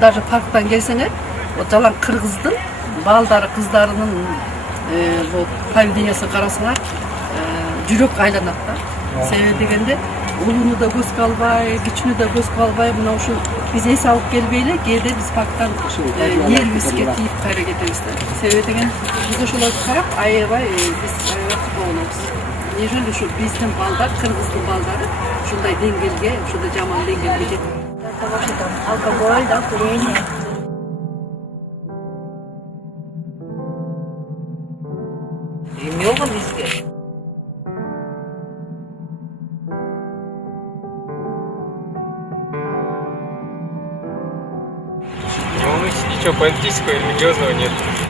даже парктан келсеңер, жалаң кыргыздын балдары, кыздарынын поведениясын карасаңар, жүрөк айланат да. Себеби дегенде улууну да көзгө албай, кичүүнү да көзгө албай, мына ушул биз эс алып келбейли, кээде биз парктан нервибизге тийип кайра кетебиз да. Себеби деген биз ошолорду карап аябай биз кубанабыз. Неужели ушу биздин балдар, кыргыздын балдары ушундай деңгээлге, ушундай жаман деңгээлге жетип? Алкоголь, да, курение. Эмне бизге? Не волнуйтесь, ничего политического и религиозного нет.